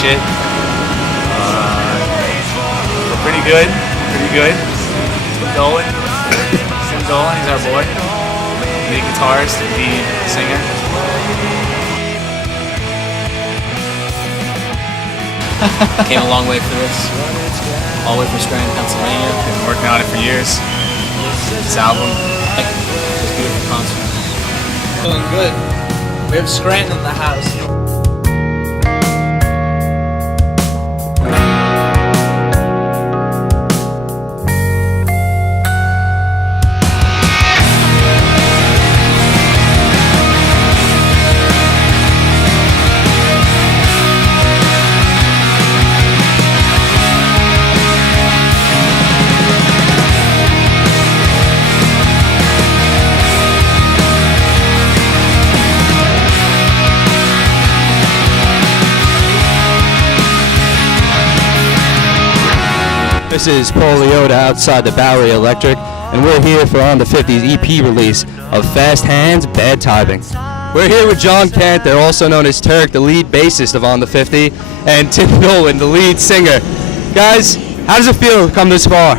shit. We're pretty good. Dolan, Tim Dolan, he's our boy. Lead guitarist, lead singer. Came a long way for this. All the way from Scranton, Pennsylvania. Been working on it for years. This album. Like, just beautiful concert. Feeling good. We have Scranton in the house. This is Paul Leota outside the Bowery Electric, and we're here for On the 50's EP release of Fast Hands, Bad Timing. We're here with John Cantor, also known as Turk, the lead bassist of On the 50, and Tim Nolan, the lead singer. Guys, how does it feel to come this far?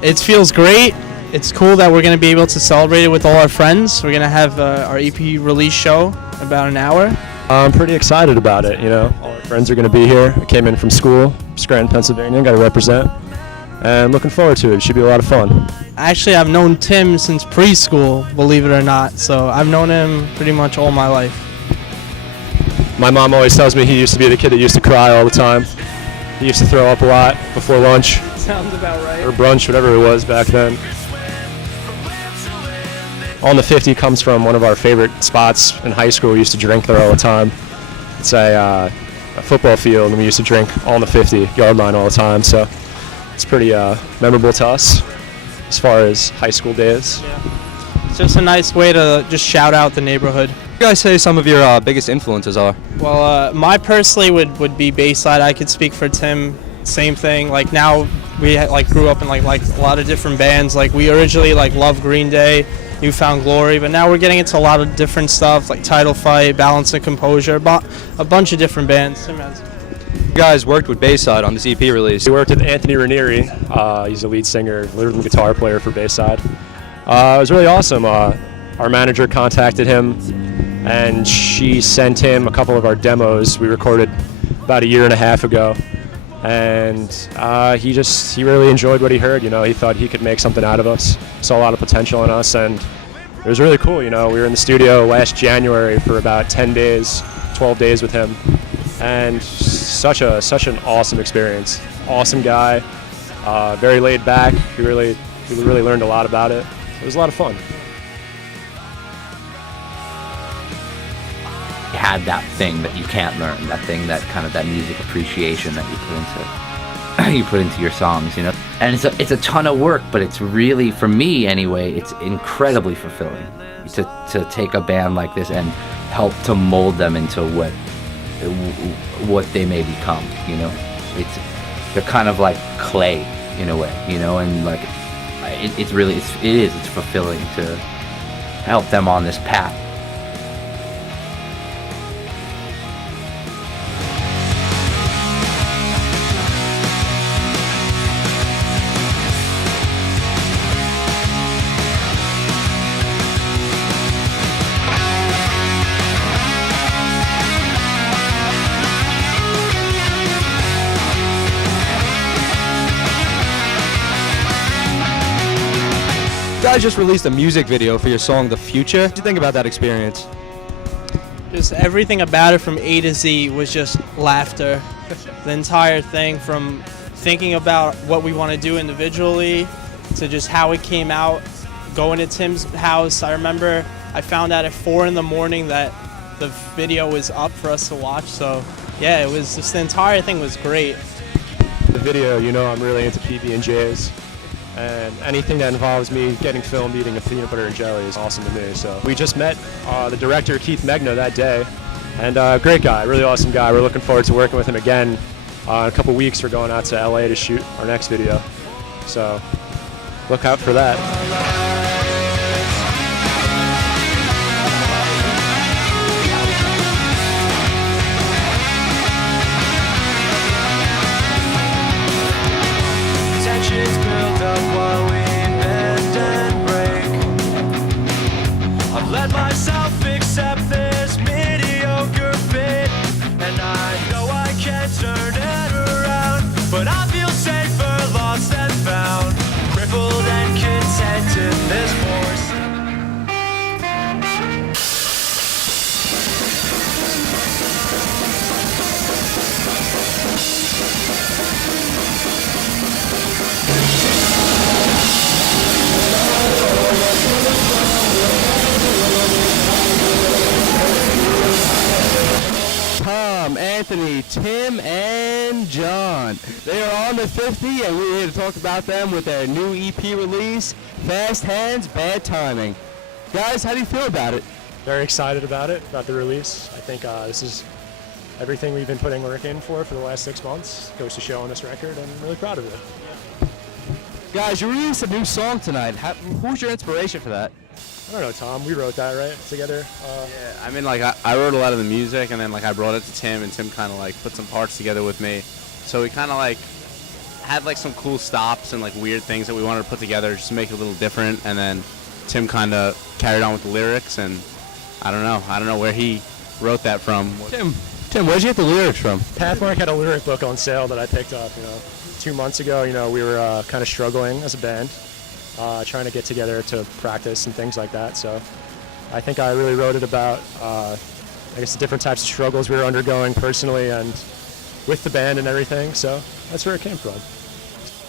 It feels great. It's cool that we're going to be able to celebrate it with all our friends. We're going to have our EP release show in about an hour. I'm pretty excited about it, you know. All our friends are going to be here. I came in from school, Scranton, Pennsylvania, got to represent. And looking forward to it. It should be a lot of fun. Actually, I've known Tim since preschool, believe it or not. So I've known him pretty much all my life. My mom always tells me he used to be the kid that used to cry all the time. He used to throw up a lot before lunch. Sounds about right. Or brunch, whatever it was back then. On the 50 comes from one of our favorite spots in high school. We used to drink there all the time. It's a football field, and we used to drink on the 50-yard line all the time. So it's pretty memorable to us as far as high school days. Yeah. It's just a nice way to just shout out the neighborhood. What do you guys say some of your biggest influences are? Well, my personally would be Bayside. I could speak for Tim. Same thing. Like now we grew up in like a lot of different bands. Like we originally loved Green Day, New Found Glory, but now we're getting into a lot of different stuff like Title Fight, Balance and Composure, a bunch of different bands. You guys worked with Bayside on this EP release. We worked with Anthony Ranieri. He's the lead singer, rhythm guitar player for Bayside. It was really awesome. Our manager contacted him, and she sent him a couple of our demos we recorded about a year and a half ago. And he really enjoyed what he heard. You know, he thought he could make something out of us. Saw a lot of potential in us, and it was really cool. You know, we were in the studio last January for about 10 days, 12 days with him, and such an awesome experience. Awesome guy, very laid back. We really learned a lot about it. It was a lot of fun. Had that thing that you can't learn, that thing, that kind of that music appreciation that you put into your songs, you know. And it's a ton of work, but it's really, for me anyway, it's incredibly fulfilling to take a band like this and help to mold them into what they may become, you know. They're kind of like clay in a way, you know, and like it's fulfilling to help them on this path. You guys just released a music video for your song The Future. What do you think about that experience? Just everything about it from A to Z was just laughter. The entire thing, from thinking about what we want to do individually to just how it came out. Going to Tim's house, I remember I found out at 4 in the morning that the video was up for us to watch. So yeah, it was just, the entire thing was great. The video, you know, I'm really into PB&Js. And anything that involves me getting filmed eating a peanut butter and jelly is awesome to me. So we just met the director, Keith Megna, that day, and great guy, really awesome guy. We're looking forward to working with him again. In a couple weeks, we're going out to LA to shoot our next video. So look out for that. Anthony, Tim, and John. They are on the 50, and we're here to talk about them with their new EP release, Fast Hands, Bad Timing. Guys, how do you feel about it? Very excited about it, about the release. I think this is everything we've been putting work in for the last 6 months. Goes to show on this record, and I'm really proud of it. Guys, you released a new song tonight. Who's your inspiration for that? I don't know, Tom. We wrote that, right, together? Yeah, I mean, like, I wrote a lot of the music, and then, like, I brought it to Tim, and Tim kind of, like, put some parts together with me. So we kind of, like, had, like, some cool stops and, like, weird things that we wanted to put together just to make it a little different, and then Tim kind of carried on with the lyrics, and I don't know where he wrote that from. Tim, where'd you get the lyrics from? Pathmark had a lyric book on sale that I picked up, 2 months ago. We were kind of struggling as a band, trying to get together to practice and things like that. So I think I really wrote it about, I guess, the different types of struggles we were undergoing personally and with the band and everything. So that's where it came from.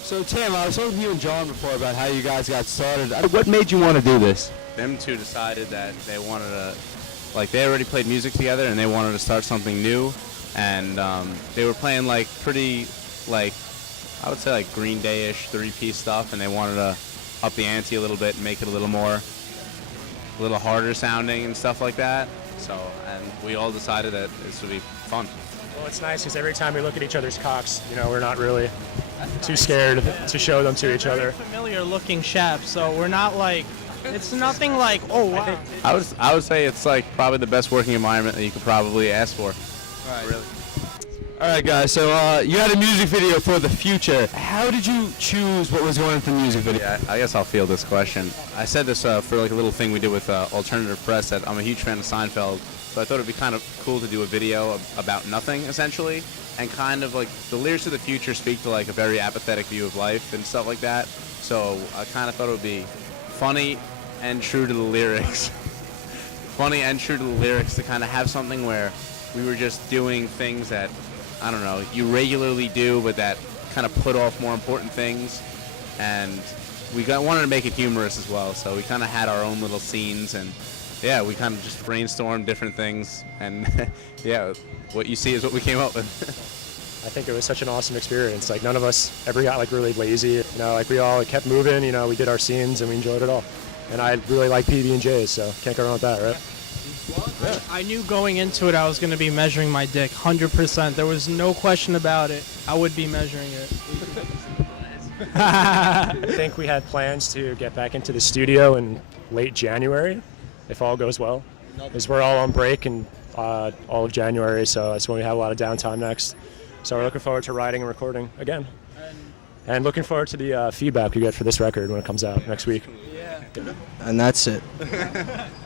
So, Tim, I was talking to you and John before about how you guys got started. What made you want to do this? Them two decided that they wanted to, like, they already played music together, and they wanted to start something new, and they were playing, like, pretty, like, I would say, like, Green Day-ish 3-piece stuff, and they wanted to up the ante a little bit and make it a little harder sounding and stuff like that. So, and we all decided that this would be fun. Well, it's nice because every time we look at each other's cocks, we're not really too scared to show them to each other. Familiar looking shaft, so we're not like, it's nothing like, oh wow. I would say it's like probably the best working environment that you could probably ask for. Right. Really. All right, guys. So you had a music video for The Future. How did you choose what was going into the music video? Yeah, I guess I'll field this question. I said this for like a little thing we did with Alternative Press that I'm a huge fan of Seinfeld, so I thought it'd be kind of cool to do a video about nothing, essentially, and kind of like the lyrics of The Future speak to like a very apathetic view of life and stuff like that. So I kind of thought it would be funny and true to the lyrics. Funny and true to the lyrics to kind of have something where we were just doing things that, I don't know, you regularly do, but that kind of put off more important things. And we wanted to make it humorous as well, so we kind of had our own little scenes, and yeah, we kind of just brainstormed different things, and yeah, what you see is what we came up with. I think it was such an awesome experience. Like, none of us ever got like really lazy. Like, we all kept moving. We did our scenes and we enjoyed it all. And I really like PB&J's, so can't go wrong with that, right? Yeah. I knew going into it I was going to be measuring my dick 100%. There was no question about it. I would be measuring it. I think we had plans to get back into the studio in late January, if all goes well. Because we're all on break in all of January, so that's when we have a lot of downtime next. So we're looking forward to writing and recording again. And looking forward to the feedback we get for this record when it comes out next week. And that's it.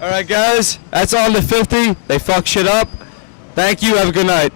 All right, guys. That's on the 50. They fuck shit up. Thank you. Have a good night.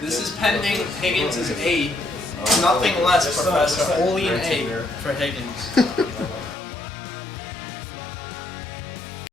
This is pending Higgins' A. Nothing less, Professor. Only an A for Higgins.